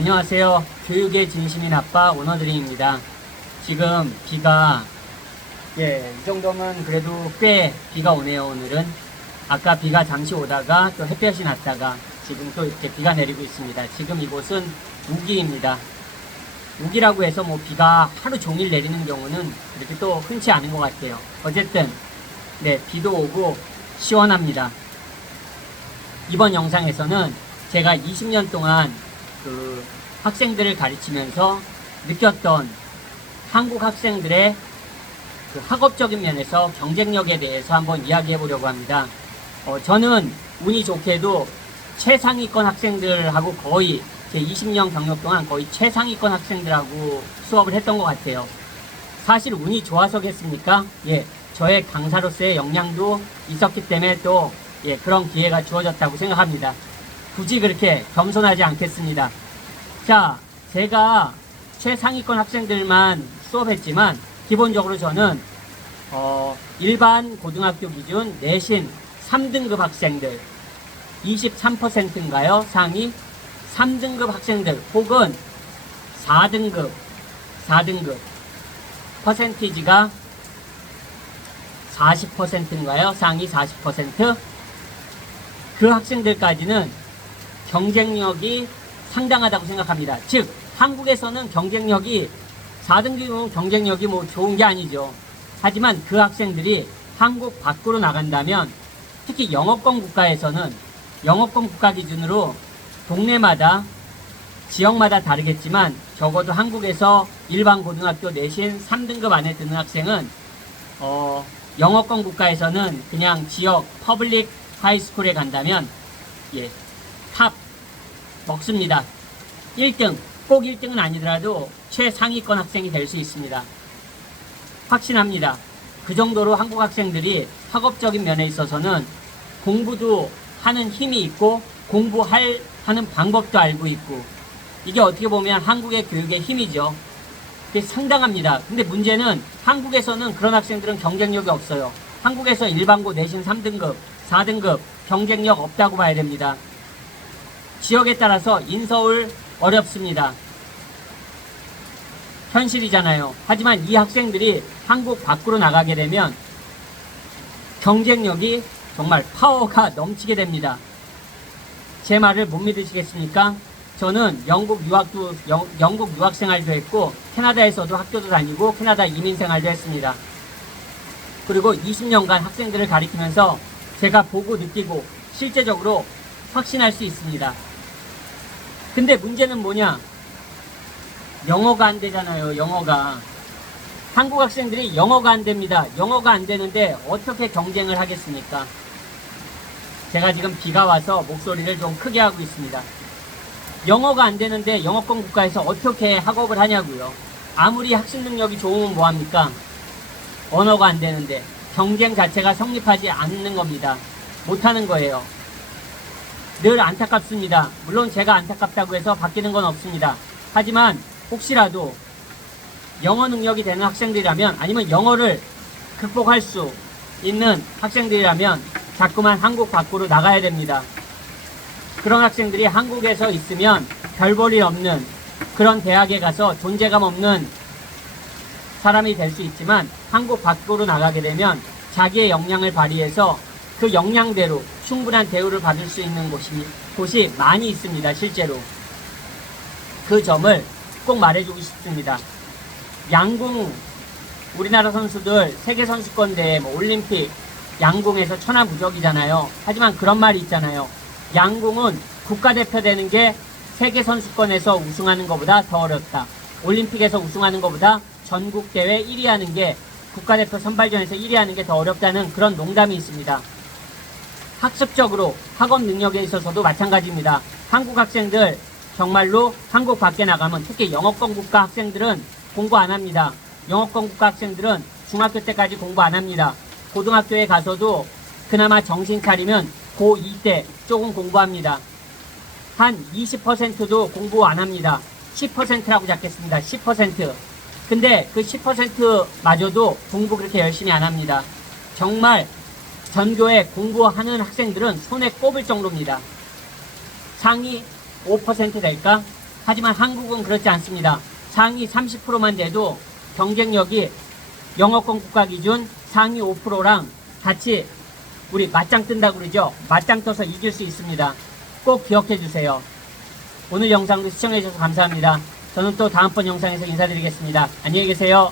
안녕하세요. 교육의 진심인 아빠 오너드림입니다. 지금 비가 이 정도면 그래도 꽤 비가 오네요. 오늘은 아까 비가 잠시 오다가 또 햇볕이 났다가 지금 또 이렇게 비가 내리고 있습니다. 지금 이곳은 우기입니다. 우기라고 해서 뭐 비가 하루 종일 내리는 경우는 그렇게 또 흔치 않은 것 같아요. 어쨌든 비도 오고 시원합니다. 이번 영상에서는 제가 20년 동안 그 학생들을 가르치면서 느꼈던 한국 학생들의 그 학업적인 면에서 경쟁력에 대해서 한번 이야기해 보려고 합니다. 저는 운이 좋게도 최상위권 학생들하고 거의 제 20년 경력 동안 거의 최상위권 학생들하고 수업을 했던 것 같아요. 사실 운이 좋아서겠습니까? 저의 강사로서의 역량도 있었기 때문에 또 그런 기회가 주어졌다고 생각합니다. 굳이 그렇게 겸손하지 않겠습니다. 자, 제가 최상위권 학생들만 수업했지만 기본적으로 저는 일반 고등학교 기준 내신 3등급 학생들 23%인가요? 상위 3등급 학생들 혹은 4등급 퍼센티지가 40%인가요? 상위 40%? 그 학생들까지는 경쟁력이 상당하다고 생각합니다. 즉 한국에서는 경쟁력이 4등급 경쟁력이 뭐 좋은 게 아니죠. 하지만 그 학생들이 한국 밖으로 나간다면 특히 영어권 국가에서는 영어권 국가 기준으로 동네마다 지역마다 다르겠지만 적어도 한국에서 일반 고등학교 내신 3등급 안에 드는 학생은 영어권 국가에서는 그냥 지역 퍼블릭 하이스쿨에 간다면 탑 먹습니다. 1등, 꼭 1등은 아니더라도 최상위권 학생이 될 수 있습니다. 확신합니다. 그 정도로 한국 학생들이 학업적인 면에 있어서는 공부도 하는 힘이 있고 하는 방법도 알고 있고 이게 어떻게 보면 한국의 교육의 힘이죠. 그게 상당합니다. 근데 문제는 한국에서는 그런 학생들은 경쟁력이 없어요. 한국에서 일반고 내신 3등급, 4등급 경쟁력 없다고 봐야 됩니다. 지역에 따라서 인서울 어렵습니다. 현실이잖아요. 하지만 이 학생들이 한국 밖으로 나가게 되면 경쟁력이 정말 파워가 넘치게 됩니다. 제 말을 못 믿으시겠습니까? 저는 영국 유학 생활도 했고 캐나다에서도 학교도 다니고 캐나다 이민 생활도 했습니다. 그리고 20년간 학생들을 가리키면서 제가 보고 느끼고 실제적으로 확신할 수 있습니다. 근데 문제는 뭐냐? 영어가 안 되잖아요. 영어가. 한국 학생들이 영어가 안 됩니다. 영어가 안 되는데 어떻게 경쟁을 하겠습니까? 제가 지금 비가 와서 목소리를 좀 크게 하고 있습니다. 영어가 안 되는데 영어권 국가에서 어떻게 학업을 하냐고요. 아무리 학습 능력이 좋으면 뭐합니까? 언어가 안 되는데 경쟁 자체가 성립하지 않는 겁니다. 못하는 거예요. 늘 안타깝습니다. 물론 제가 안타깝다고 해서 바뀌는 건 없습니다. 하지만 혹시라도 영어 능력이 되는 학생들이라면 아니면 영어를 극복할 수 있는 학생들이라면 자꾸만 한국 밖으로 나가야 됩니다. 그런 학생들이 한국에서 있으면 별 볼 일 없는 그런 대학에 가서 존재감 없는 사람이 될 수 있지만 한국 밖으로 나가게 되면 자기의 역량을 발휘해서 그 역량대로 충분한 대우를 받을 수 있는 곳이 많이 있습니다. 실제로. 그 점을 꼭 말해주고 싶습니다. 양궁 우리나라 선수들 세계선수권대회 올림픽 양궁에서 천하무적이잖아요. 하지만 그런 말이 있잖아요. 양궁은 국가대표 되는 게 세계선수권에서 우승하는 것보다 더 어렵다. 올림픽에서 우승하는 것보다 전국대회 1위 하는 게 국가대표 선발전에서 1위 하는 게 더 어렵다는 그런 농담이 있습니다. 학습적으로 학업 능력에 있어서도 마찬가지입니다. 한국 학생들 정말로 한국 밖에 나가면 특히 영어권 국가 학생들은 공부 안 합니다. 영어권 국가 학생들은 중학교 때까지 공부 안 합니다. 고등학교에 가서도 그나마 정신 차리면 고2 때 조금 공부합니다. 한 20%도 공부 안 합니다. 10%라고 잡겠습니다. 10%. 근데 그 10%마저도 공부 그렇게 열심히 안 합니다. 정말 전교에 공부하는 학생들은 손에 꼽을 정도입니다. 상위 5% 될까? 하지만 한국은 그렇지 않습니다. 상위 30%만 돼도 경쟁력이 영어권 국가 기준 상위 5%랑 같이 우리 맞짱 뜬다고 그러죠. 맞짱 떠서 이길 수 있습니다. 꼭 기억해 주세요. 오늘 영상도 시청해 주셔서 감사합니다. 저는 또 다음번 영상에서 인사드리겠습니다. 안녕히 계세요.